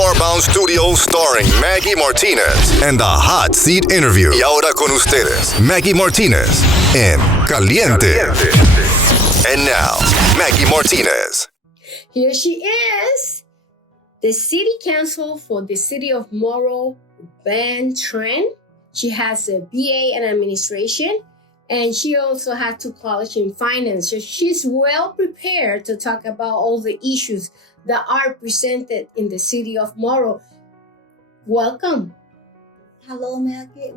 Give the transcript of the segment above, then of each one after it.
Starbound Studios starring Maggy Martínez and the Hot Seat Interview. Y ahora con ustedes, Maggy Martínez en Caliente. And now, Maggy Martínez. Here she is, the City Council for the City of Morrow Van Tran. She has a BA in administration, and she also had 2 colleges in finance. So she's well prepared to talk about all the issues that are presented in the City of Morrow. Welcome. Hello, Maggy.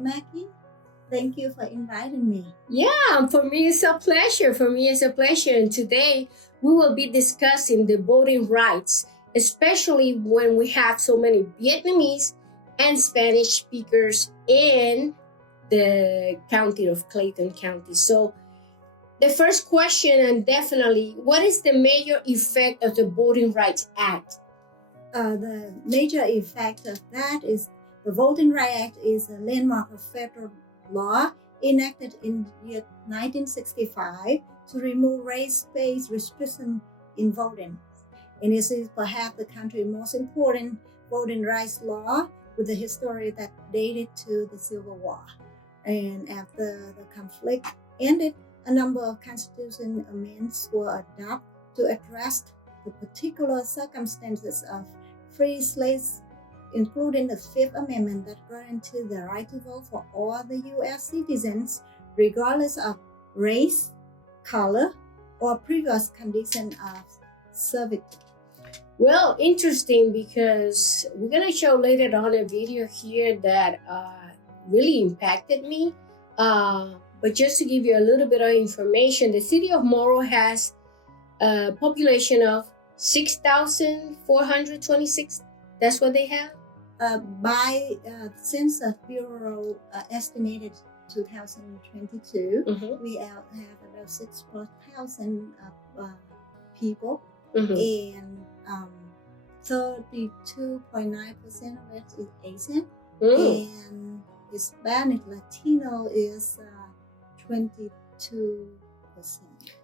Thank you for inviting me. Yeah, for me it's a pleasure. And today we will be discussing the voting rights, especially when we have so many Vietnamese and Spanish speakers in the county of Clayton County. So the first question, and definitely, what is the major effect of the Voting Rights Act? The major effect of that is the Voting Rights Act is a landmark of federal law enacted in year 1965 to remove race-based restriction in voting. And this is perhaps the country's most important voting rights law with a history that dated to the Civil War. And after the conflict ended, a number of constitutional amendments were adopted to address the particular circumstances of free slaves, including the Fifth Amendment that guaranteed the right to vote for all the U.S. citizens, regardless of race, color, or previous condition of servitude. Well, interesting, because we're going to show later on a video here that really impacted me. But just to give you a little bit of information, the City of Morrow has a population of 6,426. That's what they have? By Census Bureau estimated 2022, we have about 6,000 people, and 32.9% of it is Asian, and Hispanic Latino is 22%.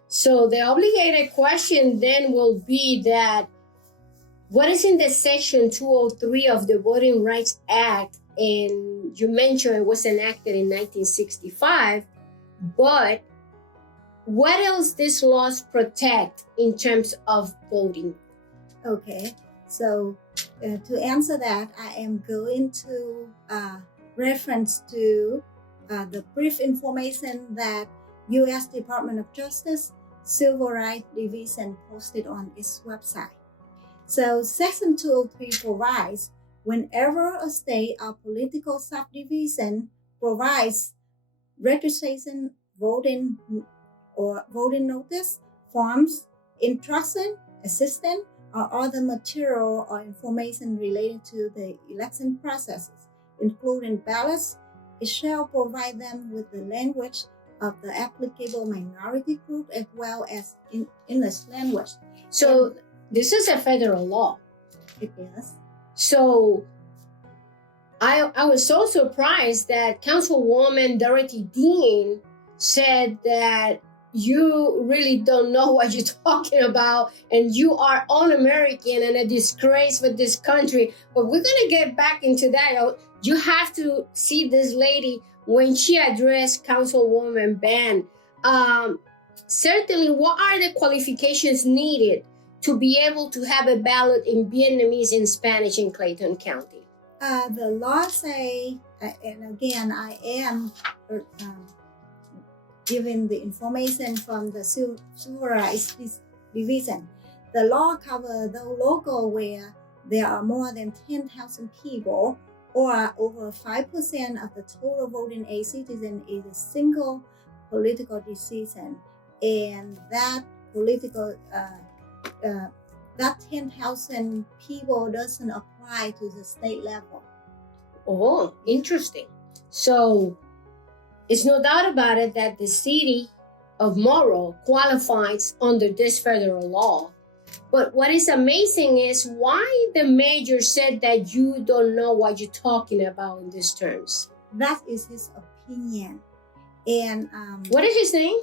So the obligated question then will be that what is in the section 203 of the Voting Rights Act? And you mentioned it was enacted in 1965, but what else these laws protect in terms of voting? Okay, so to answer that, I am going to reference to the brief information that U.S. Department of Justice Civil Rights Division posted on its website. So Section 203 provides whenever a state or political subdivision provides registration, voting, or voting notice, forms, instruction, assistance, or other material or information related to the election processes, including ballots, it shall provide them with the language of the applicable minority group as well as in English language. So this is a federal law. It is. So I was so surprised that Councilwoman Dorothy Dean said that you really don't know what you're talking about and you are un-American and a disgrace for this country. But we're going to get back into that. You have to see this lady when she addressed Councilwoman Van. Certainly, what are the qualifications needed to be able to have a ballot in Vietnamese and Spanish in Clayton County? The law say, and again, I am giving the information from the Civil Rights Division. The law covers the local where there are more than 10,000 people or over 5% of the total voting age citizen is a single political decision. And that political, that 10,000 people doesn't apply to the state level. Oh, interesting. So it's no doubt about it that the City of Morrow qualifies under this federal law. But what is amazing is why the mayor said that you don't know what you're talking about in these terms. That is his opinion. And what is his name?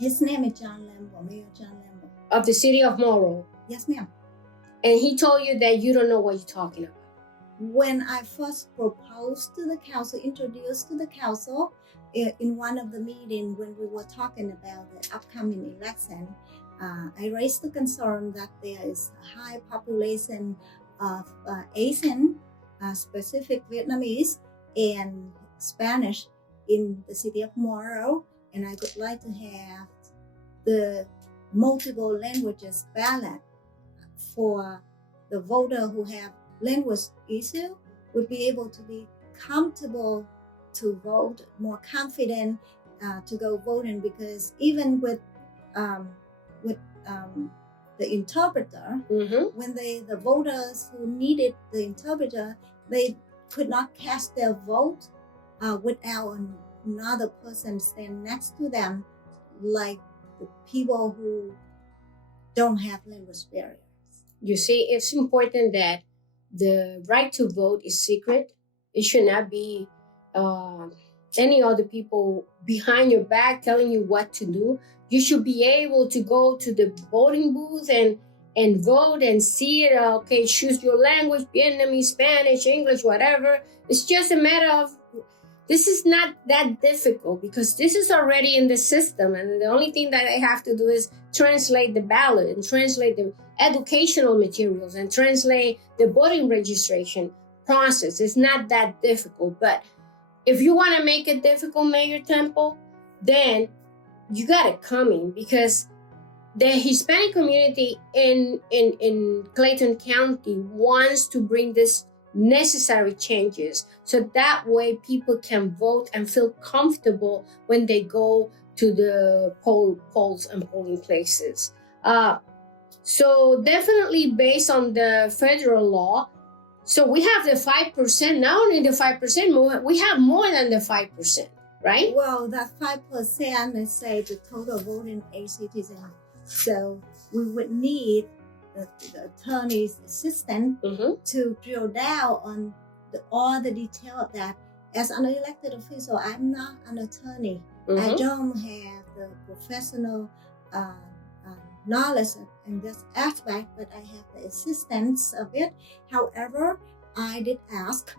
His name is John Lambo, Mayor John Lambo. Of the City of Morrow. Yes, ma'am. and he told you that you don't know what you're talking about? When I first proposed to the council, introduced to the council in one of the meetings when we were talking about the upcoming election, I raised the concern that there is a high population of Asian, specific Vietnamese and Spanish in the City of Morrow, and I would like to have the multiple languages ballot for the voter who have language issue would be able to be comfortable to vote, more confident to go voting, because even with the interpreter, when the voters who needed the interpreter, they could not cast their vote without another person stand next to them, like the people who don't have language barriers. You see, it's important that the right to vote is secret. It should not be any other people behind your back telling you what to do. You should be able to go to the voting booth and vote and see it. Okay, choose your language, Vietnamese, Spanish, English, whatever. It's just a matter of, this is not that difficult because this is already in the system. And the only thing that I have to do is translate the ballot and translate the educational materials and translate the voting registration process. It's not that difficult. But if you want to make it difficult, Mayor Temple, then you got it coming, because the Hispanic community in Clayton County wants to bring this necessary changes, so that way people can vote and feel comfortable when they go to the polls and polling places. So definitely based on the federal law, so we have the 5%, not only the 5%, we have more than the 5%, right? Well, that 5% is say the total voting age citizen. So we would need the attorney's assistant to drill down on all the detail of that. As an elected official, I'm not an attorney. I don't have the professional knowledge in this aspect, but I have the assistance of it. However, I did ask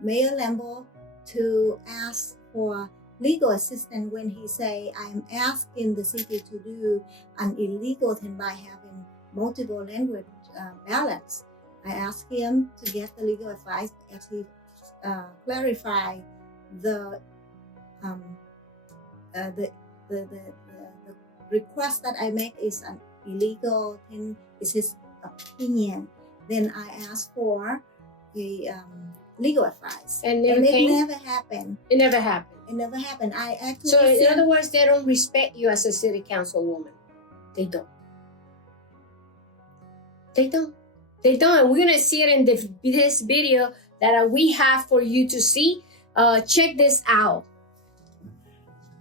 Mayor Lambo to ask for legal assistance when he say, I'm asking the city to do an illegal thing by having multiple language ballots. I asked him to get the legal advice as he clarified the request that I make is an illegal thing, is his opinion. Then I asked for the legal advice. And it never happened. It never happened. It never happened. I actually So in other words, they don't respect you as a city councilwoman. They don't. They don't. They don't. And we're going to see it in this video that we have for you to see. Check this out.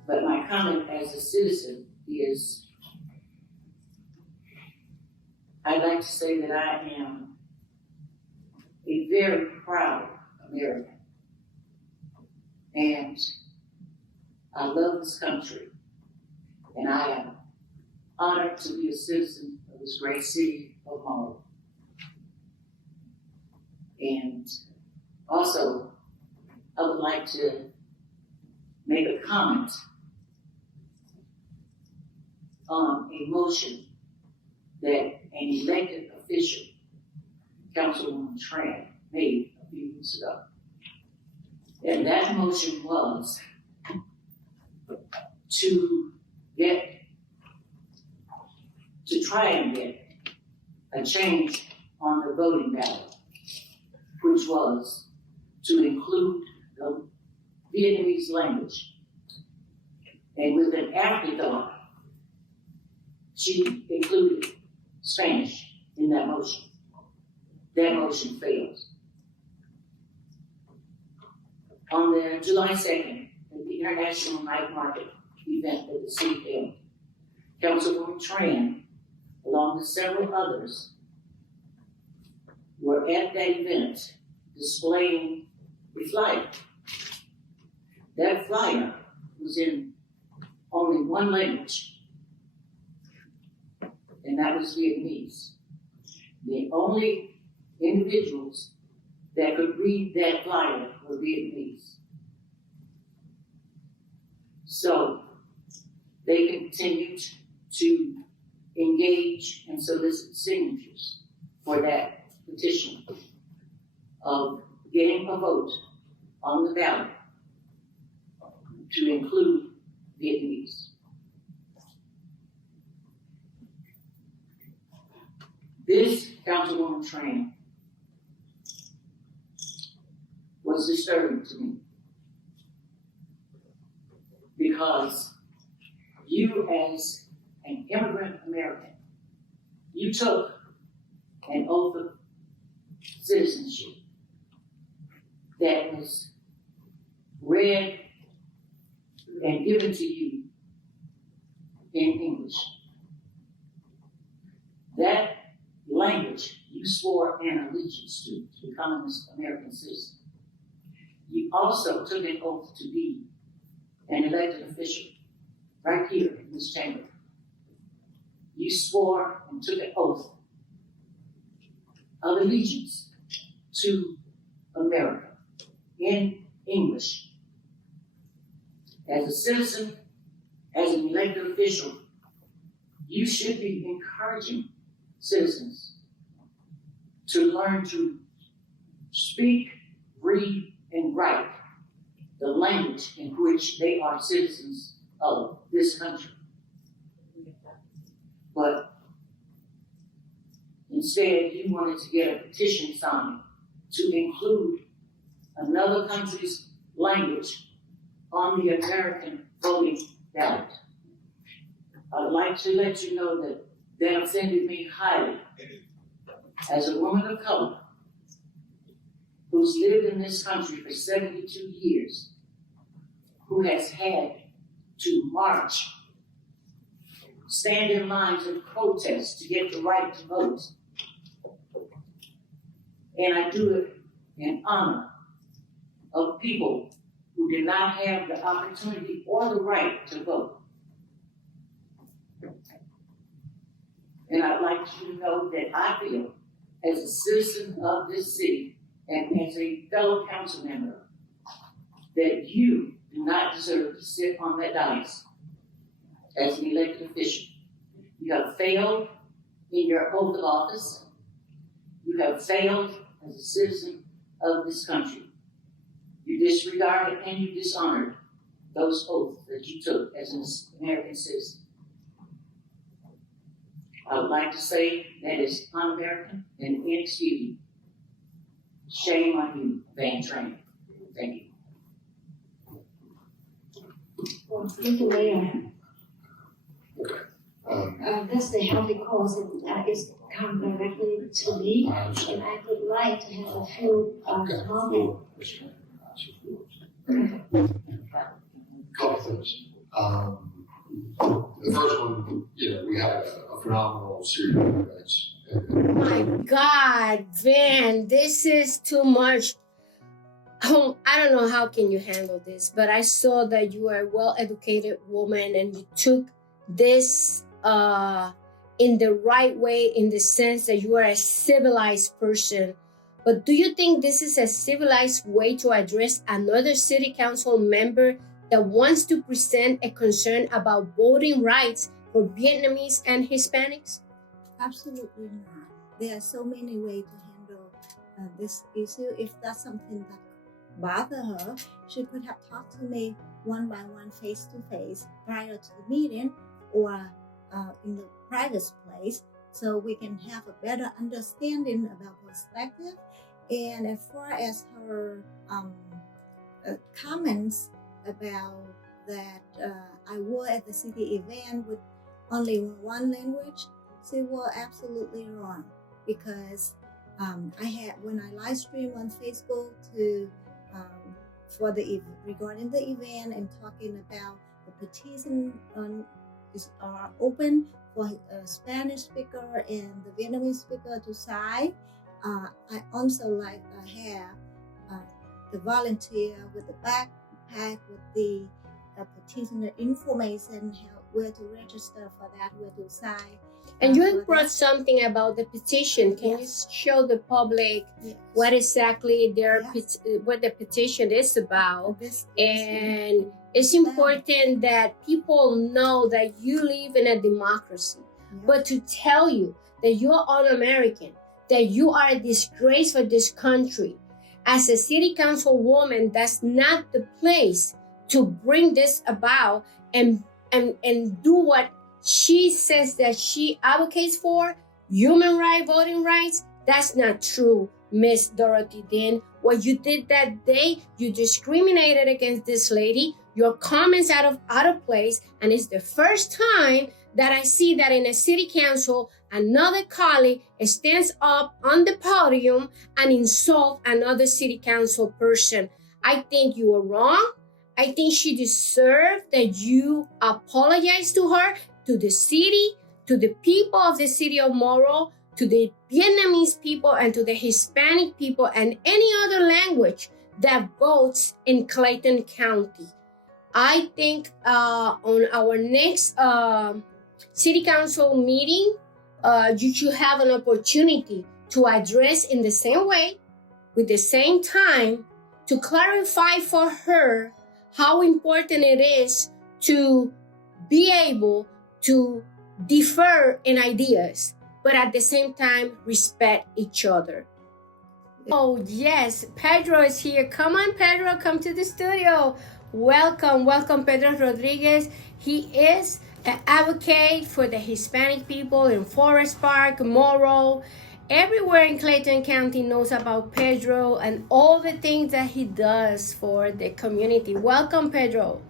But my comment as a citizen is, I'd like to say that I am a very proud American. And I love this country. And I am honored to be a citizen of this great city of Morrow. And also, I would like to make a comment on a motion that an elected official, Councilwoman Tran, made a few weeks ago. And that motion was to try and get a change on the voting ballot, which was to include the Vietnamese language. And with an afterthought, she included Spanish in that motion. That motion failed. On the July 2nd, at the International Night Market event at the city held, Councilwoman Tran, along with several others, were at that event displaying the flyer. That flyer was in only one language, and that was Vietnamese. The only individuals that could read that flyer were Vietnamese. So they continued to engage and solicit signatures for that petition of getting a vote on the ballot to include Vietnamese. This Councilwoman Tran was disturbing to me because you, as an immigrant American, you took an oath of citizenship that was read and given to you in English. That language you swore an allegiance to becoming an American citizen. You also took an oath to be an elected official right here in this chamber. You swore and took an oath of allegiance to America in English. As a citizen, as an elected official, you should be encouraging citizens to learn to speak, read, and write the language in which they are citizens of this country. But instead, you wanted to get a petition signed to include another country's language on the American voting ballot. I'd like to let you know that that offended me highly. As a woman of color who's lived in this country for 72 years, who has had to march, stand in lines and protest to get the right to vote. And I do it in honor of people who did not have the opportunity or the right to vote. And I'd like you to know that I feel, as a citizen of this city and as a fellow council member, that you do not deserve to sit on that dais as an elected official. You have failed in your oath of office. You have failed as a citizen of this country. You disregarded and you dishonored those oaths that you took as an American citizen. I would like to say that is un-American and inexcusable. Shame on you, Van Tran. Thank you. Well, thank you, Mayor. That's the healthy cause, and it's come directly to me, and I would like to have a few comments. Couple things. The first one, we had a phenomenal series of events. My God, Van, this is too much. Oh, I don't know how can you handle this, but I saw that you are a well-educated woman and you took this in the right way, in the sense that you are a civilized person. But do you think this is a civilized way to address another city council member that wants to present a concern about voting rights for Vietnamese and Hispanics? Absolutely not. There are so many ways to handle this issue. If that's something that bothers her, she could have talked to me one by one, face to face, prior to the meeting, or in the private place, so we can have a better understanding about perspective. And as far as her comments about that I were at the city event with only one language, she was absolutely wrong, because I had, when I live stream on Facebook to for the regarding the event and talking about the petition are open for a Spanish speaker and the Vietnamese speaker to sign. I also like have the volunteer with the backpack with the petitioner information, help where to register for that, where to sign. And you for had brought that. something about the petition. Can you Yes. show the public Yes. what exactly Yes. what the petition is about? This is And it's important that people know that you live in a democracy. But to tell you that you're un-American, that you are a disgrace for this country, as a city council woman, that's not the place to bring this about and do what she says that she advocates for, human rights, voting rights. That's not true, Miss Dorothy Dean. What you did that day, you discriminated against this lady. Your comments out of place, and it's the first time that I see that in a city council, another colleague stands up on the podium and insult another city council person. I think you are wrong. I think she deserves that you apologize to her, to the city, to the people of the City of Morrow, to the Vietnamese people, and to the Hispanic people, and any other language that votes in Clayton County. I think on our next City Council meeting, you should have an opportunity to address in the same way, with the same time, to clarify for her how important it is to be able to differ in ideas, but at the same time, respect each other. Oh, yes, Pedro is here. Come on, Pedro, come to the studio. Welcome, Pedro Rodriguez. He is an advocate for the Hispanic people in Forest Park, Morrow. Everywhere in Clayton County knows about Pedro and all the things that he does for the community. Welcome, Pedro.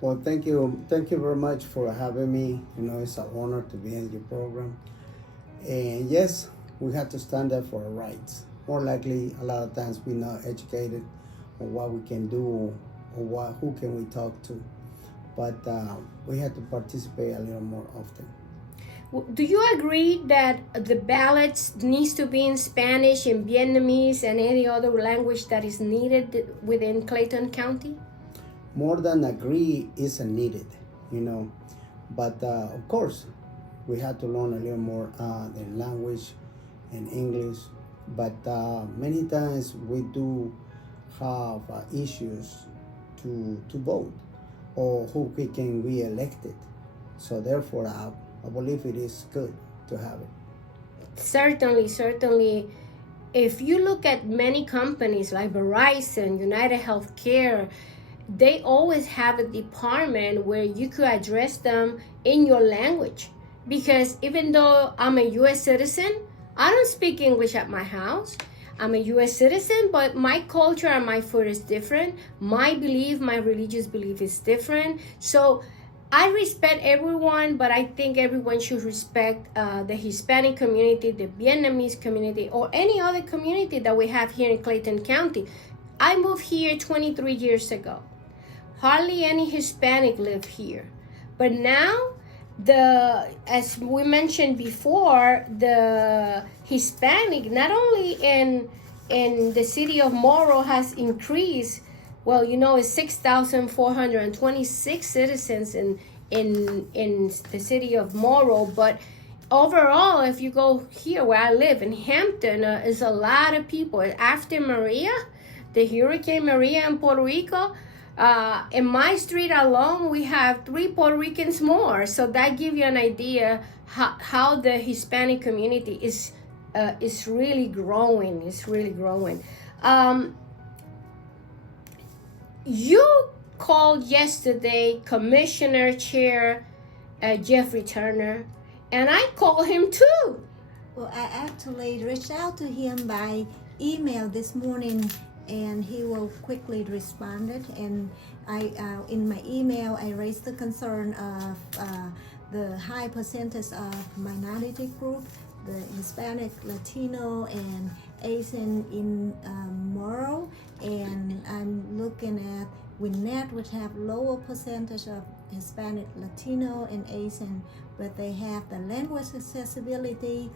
Well, thank you very much for having me. It's an honor to be in your program. And yes, we have to stand up for our rights. More likely, a lot of times we're not educated on what we can do or who can we talk to. But we have to participate a little more often. Do you agree that the ballots needs to be in Spanish, in Vietnamese, and any other language that is needed within Clayton County? More than agree is needed, But of course, we have to learn a little more the language and English. But many times we do have issues to vote or who we can be elected. So therefore, I believe it is good to have it. Certainly. If you look at many companies like Verizon, United Healthcare, they always have a department where you could address them in your language. Because even though I'm a U.S. citizen, I don't speak English at my house. I'm a U.S. citizen, but my culture and my food is different. My belief, my religious belief is different. So I respect everyone, but I think everyone should respect the Hispanic community, the Vietnamese community, or any other community that we have here in Clayton County. I moved here 23 years ago. Hardly any Hispanic live here. But now, as we mentioned before, the Hispanic, not only in the City of Morrow has increased. Well, it's 6,426 citizens in the City of Morrow, but overall, if you go here where I live in Hampton, is a lot of people. After Maria, the Hurricane Maria in Puerto Rico, in my street alone, we have 3 Puerto Ricans more. So that gives you an idea how the Hispanic community is really growing. It's really growing. You called yesterday Commissioner Chair Jeffrey Turner, and I called him too. Well, I actually reached out to him by email this morning, and he will quickly responded. And I, in my email, I raised the concern of the high percentage of minority group, the Hispanic, Latino, and Asian in Morrow. And I'm looking at Gwinnett, which have lower percentage of Hispanic, Latino, and Asian, but they have the language accessibility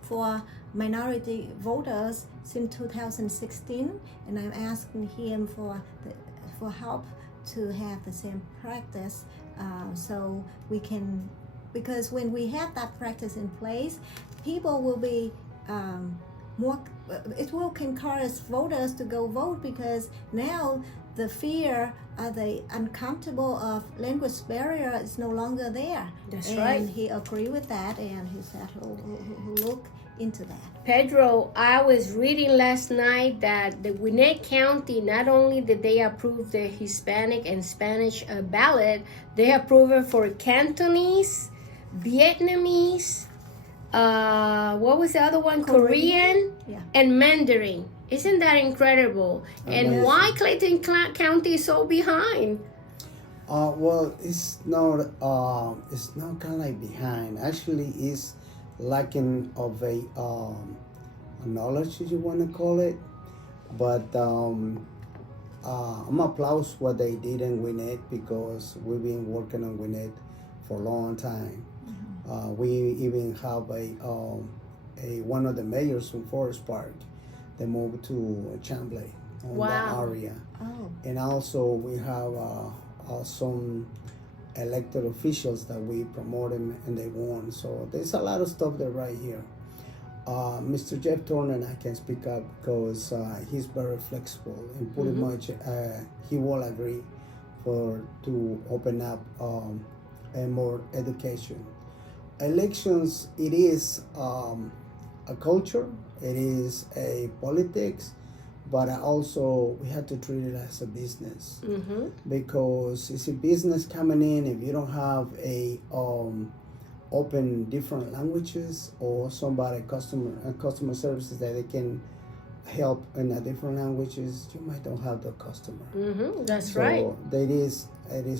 for minority voters since 2016, and I'm asking him for help to have the same practice, so we can, because when we have that practice in place, people will be more, it will encourage voters to go vote, because now the fear, the uncomfortable of language barrier is no longer there. That's and right. He agreed with that, and he said he'll look into that. Pedro, I was reading last night that the Gwinnett County, not only did they approve the Hispanic and Spanish ballot, they approved it for Cantonese, Vietnamese, what was the other one? Korean, Yeah. and Mandarin. Isn't that incredible? And Amazing. why Clayton County is so behind? Well, it's not kind of like behind. Actually, it's lacking of a knowledge, if you want to call it. But I'm applause what they did in Gwinnett, because we've been working on Gwinnett for a long time. We even have a one of the mayors from Forest Park. They moved to Chambly on that Wow. area. Oh. And also we have some elected officials that we promoted and they won. So there's a lot of stuff there right here. Mr. Jeff Turner, I can speak up because he's very flexible and pretty much he will agree to open up and more education. Elections, it is a culture, it is a politics, but also we have to treat it as a business, because it's a business coming in. If you don't have a open different languages or somebody customer services that they can help in a different languages, you might don't have the customer. That's So right. it is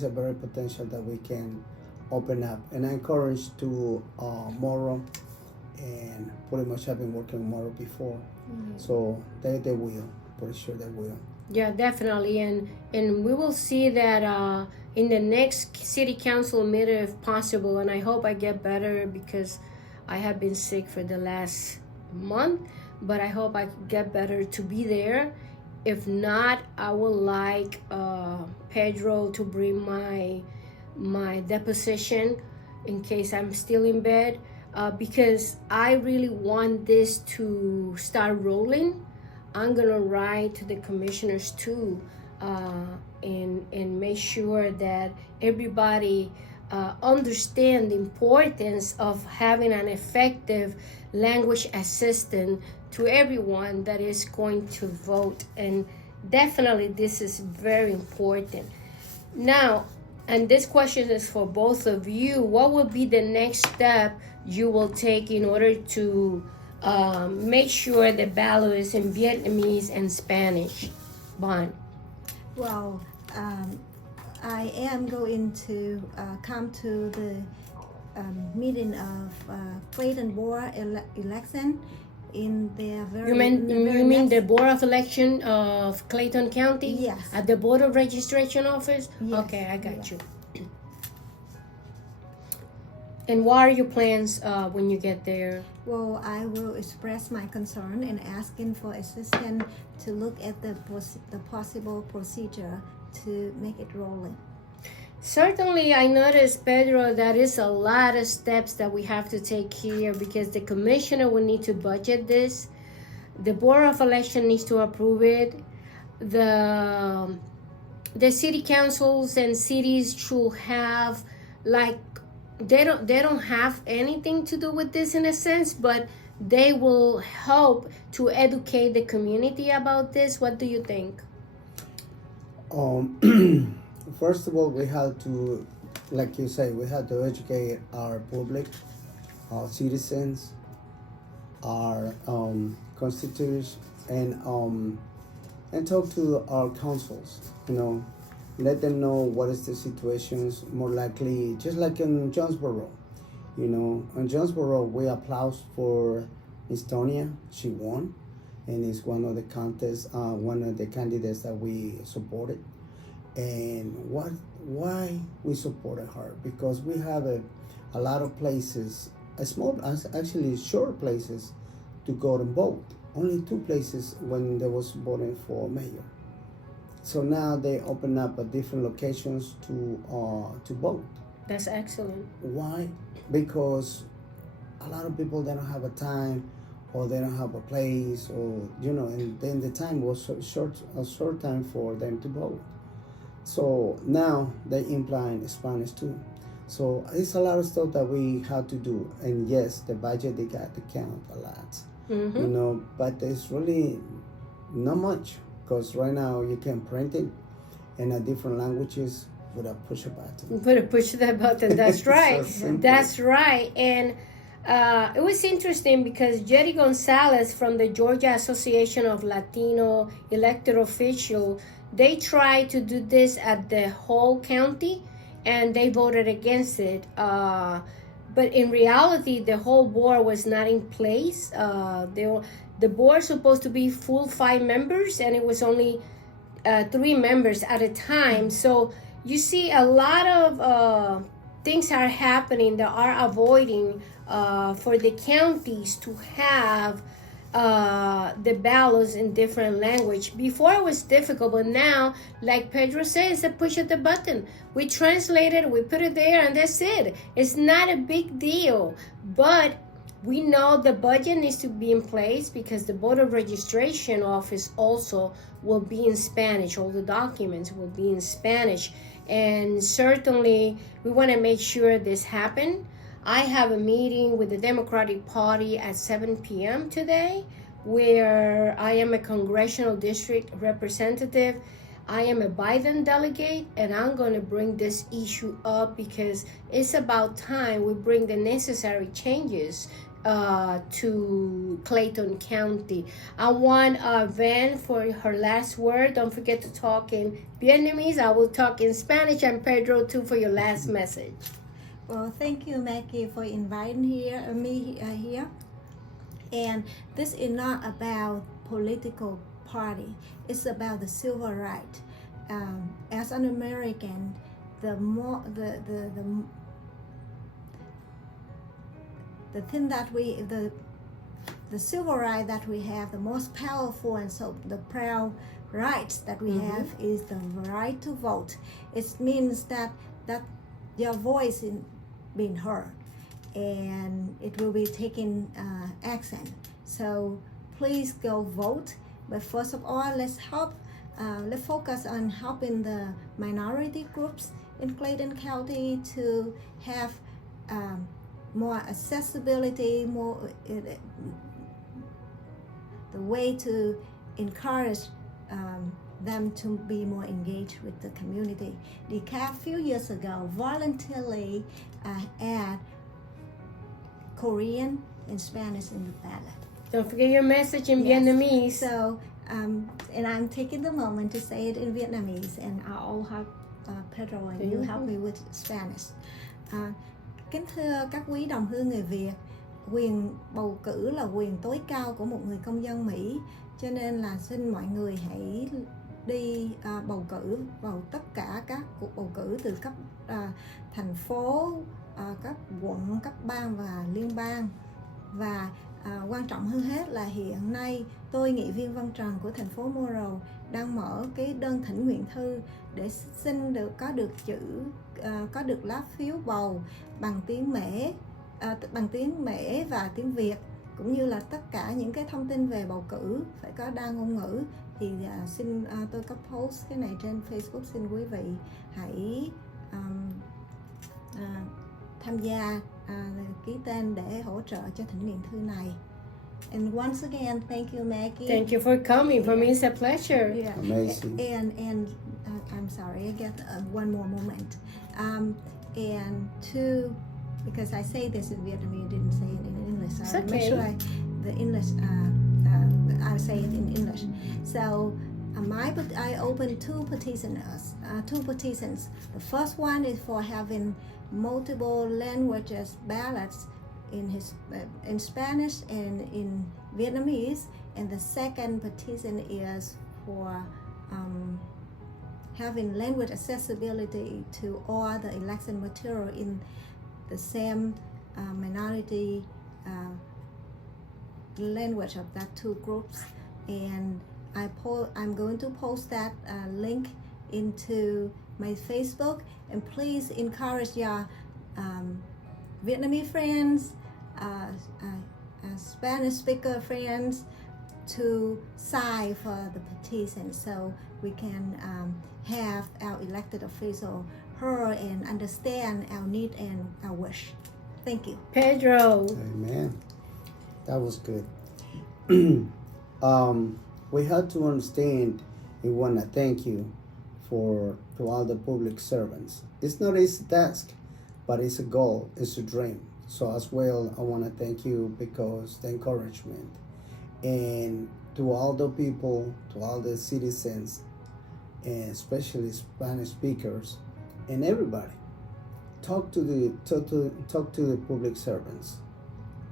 a very potential that we can open up, and I encourage to Morrow, and pretty much have been working on Morrow before, so they will, pretty sure they will. Yeah, definitely, and we will see that in the next city council meeting if possible. And I hope I get better, because I have been sick for the last month. But I hope I get better to be there. If not, I would like Pedro to bring my deposition in case I'm still in bed, because I really want this to start rolling. I'm gonna write to the commissioners too, and make sure that everybody understand the importance of having an effective language assistant to everyone that is going to vote. And definitely this is very important. Now, and this question is for both of you, what will be the next step you will take in order to make sure the ballot is in Vietnamese and Spanish? Bon. Well, I am going to come to the meeting of Clayton Board election in their very. You mean the Board of Election of Clayton County? Yes. At the Board of Registration office? Yes. Okay, I got Yeah. you. And what are your plans when you get there? Well, I will express my concern and asking for assistance to look at the possible procedure to make it rolling. Certainly, I noticed, Pedro, that is a lot of steps that we have to take here, because the commissioner will need to budget this. The Board of Election needs to approve it. The city councils and cities should have, like, they don't have anything to do with this in a sense, but they will help to educate the community about this. What do you think? First of all, we have to, like you say, we have to educate our public, our citizens, our constituents, and talk to our councils. Let them know what is the situations. More likely, just like in Jonesboro, in Jonesboro, we applaud for Estonia. She won, and is one of the contests, one of the candidates that we supported. And why we supported her? Because we have a lot of places, actually short places to go and vote. Only 2 places when there was voting for mayor. So now they open up different locations to vote. That's excellent. Why? Because a lot of people, they don't have a time, or they don't have a place, or and then the time was a short time for them to vote. So now they implement Spanish too. So it's a lot of stuff that we have to do. And yes, the budget, they got to count a lot. Mm-hmm. But it's really not much, because right now you can print it in different languages with a push a button. Push that button. That's right. So That's right. And it was interesting because Jerry Gonzalez from the Georgia Association of Latino Elected Officials, they tried to do this at the whole county, and they voted against it. But in reality, the whole board was not in place. The board supposed to be full 5 members, and it was only 3 members at a time. So you see a lot of things are happening that are avoiding for the counties to have the ballots in different language. Before it was difficult, but now, like Pedro says, a push of the button. We translate it, we put it there, and that's it. It's not a big deal, but we know the budget needs to be in place because the voter registration office also will be in Spanish. All the documents will be in Spanish, and certainly we want to make sure this happens. I have a meeting with the Democratic Party at 7 p.m. today, where I am a congressional district representative. I am a Biden delegate, and I'm going to bring this issue up because it's about time we bring the necessary changes to Clayton County. I want Van for her last word. Don't forget to talk in Vietnamese. I will talk in Spanish, and Pedro too for your last message. Well, thank you, Maggie, for inviting me here. And this is not about political party. It's about the civil right. As an American, the thing that the civil right that we have, the most powerful and so the proud rights that we have is the right to vote. It means that your voice is being heard, and it will be taking action. So please go vote. But first of all, let's focus on helping the minority groups in Clayton County to have more accessibility, the way to encourage them to be more engaged with the community. DeKalb a few years ago voluntarily add Korean and Spanish in the ballot. Don't forget your message in Vietnamese. So, and I'm taking the moment to say it in Vietnamese, and I'll help Pedro and you help me with Spanish. Kính thưa các quý đồng hương người Việt, quyền bầu cử là quyền tối cao của một người công dân Mỹ, cho nên là xin mọi người hãy đi bầu cử vào tất cả các cuộc bầu cử từ cấp thành phố, cấp quận, cấp bang và liên bang. Và quan trọng hơn hết là hiện nay tôi nghị viên Văn Trần của thành phố Morrow đang mở cái đơn thỉnh nguyện thư để xin có được lá phiếu bầu bằng tiếng Mễ và tiếng Việt, cũng như là tất cả những cái thông tin về bầu cử phải có đa ngôn ngữ. Thì tôi có post cái này trên Facebook, xin quý vị hãy tham gia ký tên để hỗ trợ cho thỉnh nguyện thư này. And once again, thank you, Maggie. Thank you for coming. For me, it's a pleasure. Yeah. Amazing. And I'm sorry, I get one more moment. And two, because I say this in Vietnamese, I didn't say it in English. So It's I'll okay. make sure I say it in English. So I opened two petitions. The first one is for having multiple languages ballots in Spanish and in Vietnamese, and the second petition is for having language accessibility to all the election material in the same minority language of that two groups. And I'm going to post that link into my Facebook, and please encourage your Vietnamese friends, Spanish speaker friends to sign for the petition so we can have our elected official heard and understand our need and our wish. Thank you. Pedro. Amen. That was good. We had to understand, we want to thank you to all the public servants. It's not easy task, but it's a goal, it's a dream. So as well, I want to thank you because the encouragement, and to all the people, to all the citizens, and especially Spanish speakers, and everybody. Talk to the public servants.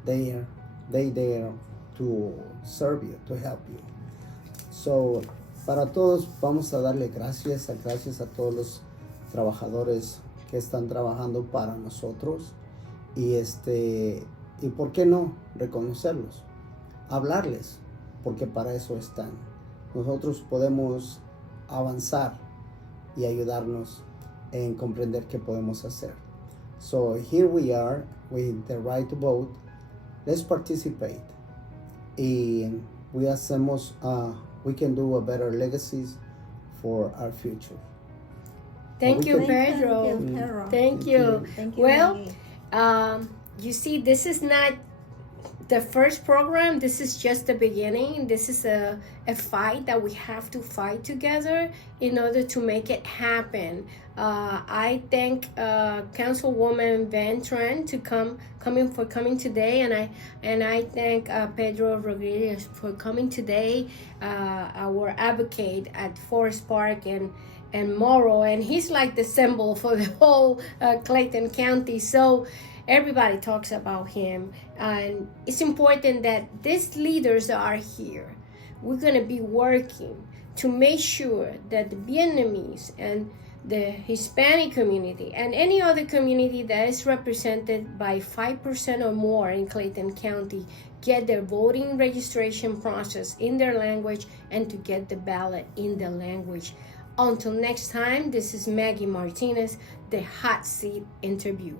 They there to serve you, to help you. So, para todos, vamos a darle gracias a todos los trabajadores que están trabajando para nosotros, y por qué no reconocerlos, hablarles, porque para eso están. Nosotros podemos avanzar y ayudarnos en comprender qué podemos hacer. So here we are with the right to vote. Let's participate. Y we can do a better legacies for our future. Thank you, Pedro. Thank you, Pedro. Thank you. Thank you, Well, Maggie. you see, this is not the first program. This is just the beginning. This is a fight that we have to fight together in order to make it happen. I thank Councilwoman Van Tran for coming today, and I thank Pedro Rodriguez for coming today, our advocate at Forest Park and Morrow, and he's like the symbol for the whole Clayton County. So everybody talks about him, and it's important that these leaders are here. We're going to be working to make sure that the Vietnamese and the Hispanic community and any other community that is represented by 5% or more in Clayton County get their voting registration process in their language and to get the ballot in their language. Until next time, this is Maggy Martínez, the Hot Seat Interview.